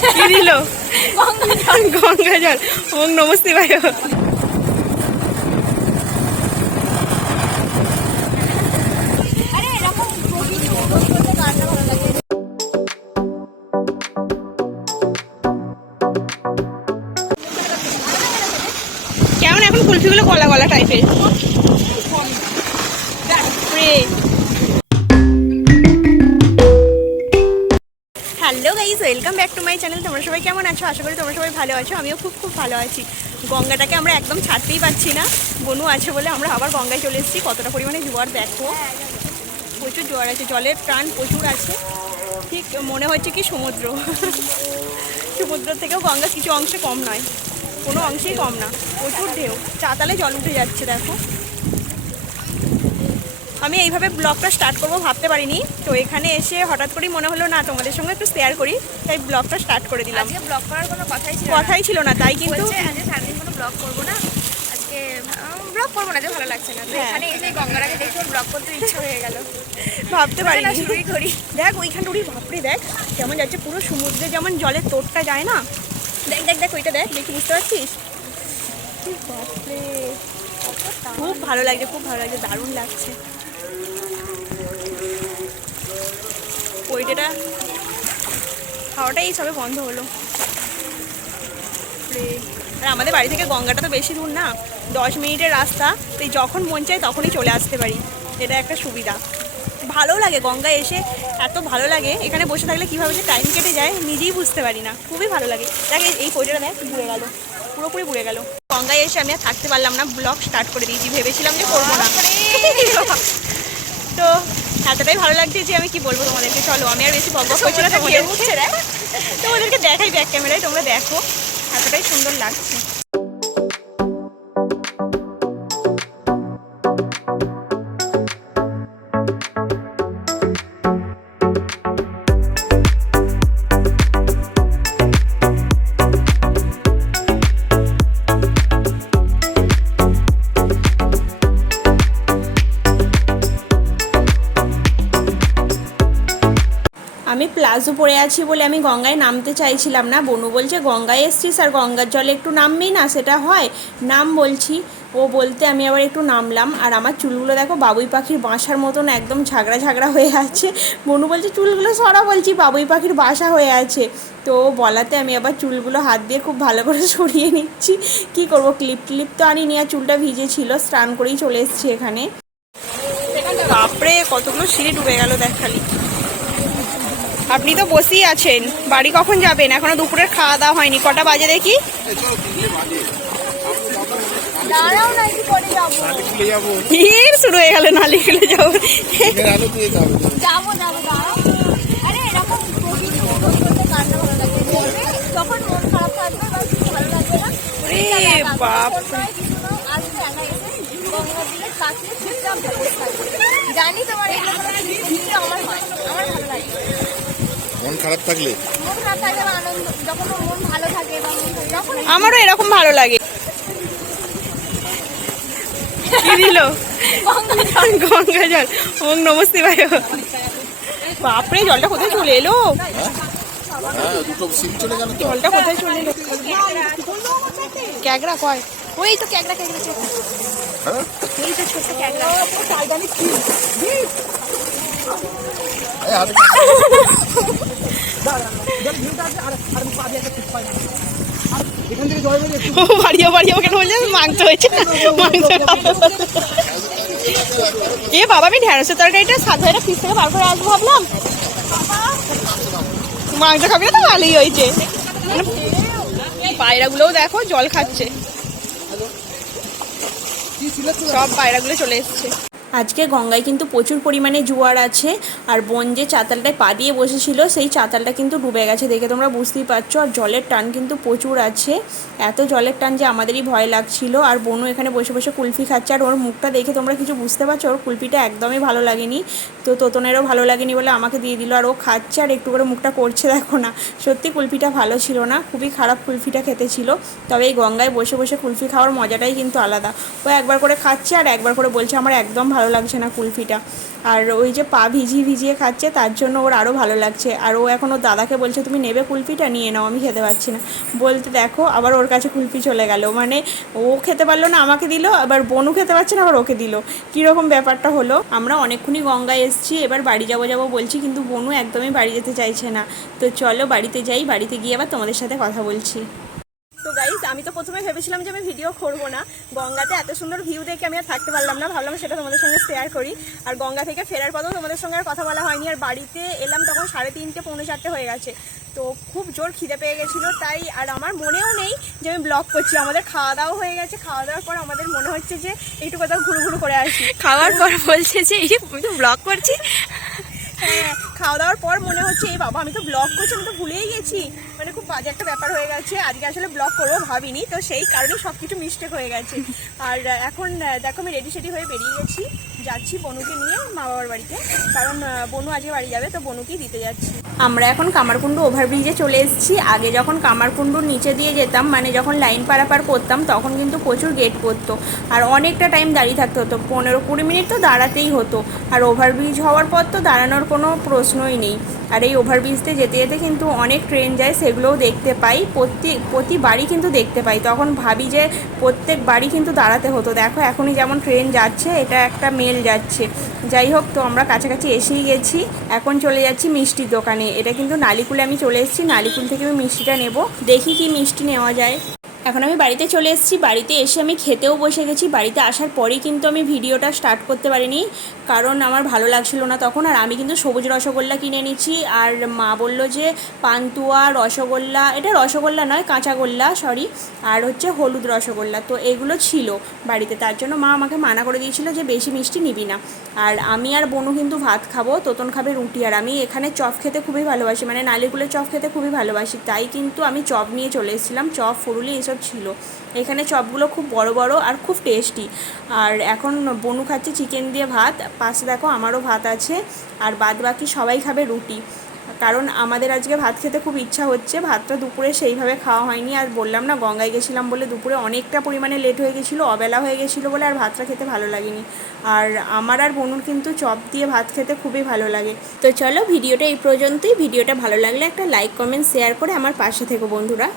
কি দিল? গঙ্গা জল। ওম নমঃ শিবায়। কেমন এখন কুলফিগুলো গলা গলা টাইপের। Hello guys, welcome back to my channel. তোমরা সবাই কেমন আছো? আশা করি তোমরা সবাই ভালো আছো। আমিও খুব খুব ভালো আছি। গঙ্গাটাকে আমরা একদম ছাড়তেই পারছি না। বনু আছে বলে আমরা আবার গঙ্গায় চলে এসেছি। কতটা পরিমাণে জোয়ার দেখো, প্রচুর জোয়ার আছে, জলের প্রাণ প্রচুর আছে। ঠিক মনে হচ্ছে কি সমুদ্র। সমুদ্র থেকেও গঙ্গা কিছু অংশে কম নয়, কোনো অংশেই কম না। প্রচুর ঢেউ, চাতালে জল উঠে যাচ্ছে দেখো। আমি এইভাবে ব্লগটা স্টার্ট করবো ভাবতে পারিনি। তো এখানে এসে হঠাৎ করেই মনে হলো না তোমাদের সঙ্গে একটু শেয়ার করি, তাই ব্লগটা স্টার্ট করে দিলাম। আজকে ব্লগ করার কোনো কথাই ছিল না, তাই কিন্তু আজকে সারাদিন কোনো ব্লগ করবো না। আজকে ব্লগ করবো না, যে ভালো লাগছে না। তো এখানে এসে গঙ্গাটাকে দেখে ব্লগ করতে ইচ্ছা হয়ে গেল। ভাবতে পারিনি। শুরুই করি। দেখ ওইখানটা উড়ি, ভাবরে দেখ কেমন যাচ্ছে। পুরো সমুদ্রে যেমন জলের তোড়টা যায় না, দেখ দেখ দেখ ওইটা দেখ, দেখি বুঝতে পারছিস? বাপরে, খুব ভালো লাগছে, খুব ভালো লাগছে, দারুণ লাগছে। ওইটা খাওয়াটাই সবে বন্ধ হলো। আর আমাদের বাড়ি থেকে গঙ্গাটা তো বেশি দূর না, 10 মিনিটের রাস্তা। তাই যখন মন চায় তখনই চলে আসতে পারি, এটা একটা সুবিধা। ভালো লাগে গঙ্গায় এসে, এত ভালো লাগে। এখানে বসে থাকলে কীভাবে যে টাইম কেটে যায় নিজেই বুঝতে পারি না, খুবই ভালো লাগে। দেখ এই পয়টাটা দেখ, বুড়ে গেল, পুরোপুরি বুড়ে গেল। গঙ্গায় এসে আমি আর থাকতে পারলাম না, ব্লগ স্টার্ট করে দিয়েছি। ভেবেছিলাম যে করবো না, তো এতটাই ভালো লাগছে যে আমি কি বলবো তোমাদেরকে। চলো আমি আর বেশি বক বক করছি না, তোমাদেরকে দেখাই ব্যাক ক্যামেরায়, তোমরা দেখো এতটাই সুন্দর লাগছে। আমি প্লাজো পরে আছি বলে আমি গঙ্গায় নামতে চাইছিলাম না। বনু বলছে গঙ্গায় এসছিস আর গঙ্গার জলে একটু নামবি না, সেটা হয়? নাম বলছি, ও বলতে আমি আবার একটু নামলাম। আর আমার চুলগুলো দেখো বাবুই পাখির বাসার মতন একদম ঝাগড়া ঝাগড়া হয়ে আছে। বনু বলছে চুলগুলো সরা, বলছি বাবুই পাখির বাসা হয়ে আছে। তো বলাতে আমি আবার চুলগুলো হাত দিয়ে খুব ভালো করে সরিয়ে নিচ্ছি। কি করব, ক্লিপ তো আনিনি, আর চুলটা ভিজে ছিল, স্নান করেই চলে এসেছি এখানে। বাপরে কতগুলো সিঁড়ি ডুবে গেল দেখ খালি। আপনি তো বসেই আছেন, বাড়ি কখন যাবেন? এখনো দুপুরের খাওয়া দাওয়া হয়নি, কটা বাজে দেখি? শুরু হয়ে গেল, নালি খুলে যাবো। জানি তোমার আমার হয়, আমার ভালো লাগে। মন খারাপ থাকলে, আনন্দ, যখন মন ভালো থাকে আমারও এরকম ভালো লাগে। কি দিল? গঙ্গা জল। ওম নমঃ শিবায়। বাপরে, জলটা কোথায় চলে এলো? জলটা কোথায় চলে এলো? ক্যাগড়া কয়? ওই তো ক্যাগড়া, ক্যাগড়া এই তো ছোট্ট ক্যাগড়া। বাড়িও বাড়িও কেন বলছে? মাংস হয়েছে, মাংস। এ বাবা, আমি ঢেঁড়সের তরকারিটা সাত ভাইরা ফিস থেকে বার করে আসবো ভাবলাম। মাংস খাবি না তো ভালোই হয়েছে। পায়রাগুলোও দেখো জল খাচ্ছে, সব পায়রাগুলো চলে এসছে। আজকে গঙ্গায় কিন্তু প্রচুর পরিমাণে জোয়ার আছে। আর বোন যে চাতালটায় পা দিয়ে বসেছিল, সেই চাতালটা কিন্তু ডুবে গেছে, দেখে তোমরা বুঝতেই পারছো। আর জলের টান কিন্তু প্রচুর আছে, এত জলের টান যে আমাদেরই ভয় লাগছিল। আর বোনও এখানে বসে বসে কুলফি খাচ্ছে। আর ওর মুখটা দেখে তোমরা কিছু বুঝতে পারছো, ওর কুলফিটা একদমই ভালো লাগেনি। তো তোতনেরও ভালো লাগেনি বলে আমাকে দিয়ে দিল। আর ও খাচ্ছে আর একটু করে মুখটা করছে, দেখো না। সত্যি কুলফিটা ভালো ছিল না, খুবই খারাপ কুলফিটা খেতে ছিল। তবে এই গঙ্গায় বসে বসে কুলফি খাওয়ার মজাটাই কিন্তু আলাদা। ও একবার করে খাচ্ছে আর একবার করে বলছে আমার একদম ভালো লাগছে না কুলফিটা। আর ওই যে পা ভিজিয়ে খাচ্ছে তার জন্য ওর আরও ভালো লাগছে। আর ও এখন ওর দাদাকে বলছে তুমি নেবে কুলফিটা, নিয়ে নাও, আমি খেতে পারছি না। বলতে দেখো আবার ওর কাছে কুলফি চলে গেল, মানে ও খেতে পারলো না আমাকে দিল, আবার বনু খেতে পারছে না আবার ওকে দিল, কীরকম ব্যাপারটা হলো। আমরা অনেকক্ষণই গঙ্গায় এসেছি, এবার বাড়ি যাবো বলছি, কিন্তু বনু একদমই বাড়ি যেতে চাইছে না। তো চলো বাড়িতে যাই, বাড়িতে গিয়ে আবার তোমাদের সাথে কথা বলছি। তো গাইস, আমি তো প্রথমে ভেবেছিলাম যে আমি ভিডিও করবো না, গঙ্গাতে এত সুন্দর ভিউ দেখে আমি আর থাকতে পারলাম না, ভাবলাম সেটা তোমাদের সঙ্গে শেয়ার করি। আর গঙ্গা থেকে ফেরার পথেও তোমাদের সঙ্গে আর কথা বলা হয়নি। আর বাড়িতে এলাম তখন 3:30 পৌনে 4 হয়ে গেছে। তো খুব জোর খিদে পেয়ে গেছিলো তাই, আর আমার মনেও নেই যে আমি ব্লগ করছি। আমাদের খাওয়া দাওয়া হয়ে গেছে, খাওয়া দাওয়ার পর আমাদের মনে হচ্ছে যে একটু কোথাও ঘুরু করে আসি। খাওয়ার পর বলছে যে এই আমি তো ব্লগ করছি। হ্যাঁ, খাওয়া দাওয়ার পর মনে হচ্ছে এই বাবা আমি তো ব্লগ করছি, আমি তো ভুলেই গেছি, মানে খুব বাজে একটা ব্যাপার হয়ে গেছে। আজকে আসলে ব্লগ করবো ভাবিনি, তো সেই কারণেই সব কিছু মিস্টেক হয়ে গেছে। আর এখন দেখো আমি রেডি হয়ে বেরিয়ে গেছি, যাচ্ছি বনুকে নিয়ে মা বাবার বাড়িতে, কারণ বনু আজকে বাড়ি যাবে, তো বনুকেই দিতে যাচ্ছি। আমরা এখন কামারকুণ্ডু ওভারব্রিজে চলে এসেছি। আগে যখন কামারকুণ্ডুর নিচে দিয়ে যেতাম, মানে যখন লাইন পারাপার করতাম, তখন কিন্তু প্রচুর গেট পড়তো আর অনেকটা টাইম দাঁড়িয়ে থাকতে হতো, 15-20 মিনিট তো দাঁড়াতেই হতো। আর ওভারব্রিজ হওয়ার পর তো দাঁড়ানোর কোনো প্রশ্নই নেই। আর এই ওভারব্রিজতে যেতে যেতে কিন্তু অনেক ট্রেন যায়, সেগুলোও দেখতে পাই, প্রতি বাড়ি কিন্তু দেখতে পাই। তখন ভাবি যে প্রত্যেক বাড়ি কিন্তু দাঁড়াতে হতো। দেখো এখনই যেমন ট্রেন যাচ্ছে, এটা একটা মেল যাচ্ছে। যাই হোক, তো আমরা কাছাকাছি এসেই গেছি, এখন চলে যাচ্ছি মিষ্টির দোকানে। এটা কিন্তু নালিকুলে আমি চলে এসেছি, নালিকুল থেকে আমি মিষ্টিটা নেব, দেখি কি মিষ্টি নেওয়া যায়। এখন আমি বাড়িতে চলে এসেছি, বাড়িতে এসে আমি খেতেও বসে গেছি। বাড়িতে আসার পরেই কিন্তু আমি ভিডিওটা স্টার্ট করতে পারিনি, কারণ আমার ভালো লাগছিল না তখন। আর আমি কিন্তু সবুজ রসগোল্লা কিনে নিয়েছি, আর মা বলল যে পান্তুয়া রসগোল্লা, এটা রসগোল্লা নয় কাঁচাগোল্লা, সরি, আর হচ্ছে হলুদ রসগোল্লা, তো এগুলো ছিল বাড়িতে। তার জন্য মা আমাকে মানা করে দিয়েছিল যে বেশি মিষ্টি নিবি না। আর আমি আর বনু কিন্তু ভাত খাবো, তোতন খাবে রুটি। আর আমি এখানে চপ খেতে খুবই ভালোবাসি, মানে নালিকুলের চপ খেতে খুবই ভালোবাসি, তাই কিন্তু আমি চপ নিয়ে চলে এসেছিলাম। চপ, ফুরুলি এসব ছিল এখানে। চপগুলো খুব বড় বড় আর খুব টেস্টি। আর এখন বনু খাচ্ছে চিকেন দিয়ে ভাত, পাশে দেখো আমারও ভাত আছে, আর বাদ বাকি সবাই খাবে রুটি। কারণ আমাদের আজকে ভাত খেতে খুব ইচ্ছা হচ্ছে, ভাতটা দুপুরে সেইভাবে খাওয়া হয়নি। আর বললাম না গঙ্গায় গেছিলাম বলে দুপুরে অনেকটা পরিমাণে লেট হয়ে গেছিলো, অবেলা হয়ে গেছিলো বলে আর ভাতটা খেতে ভালো লাগেনি। আর আমার আর বনুর কিন্তু চপ দিয়ে ভাত খেতে খুবই ভালো লাগে। তো চলো ভিডিওটা এই পর্যন্তই। ভিডিওটা ভালো লাগলে একটা লাইক, কমেন্ট, শেয়ার করে আমার পাশে থেকো বন্ধুরা।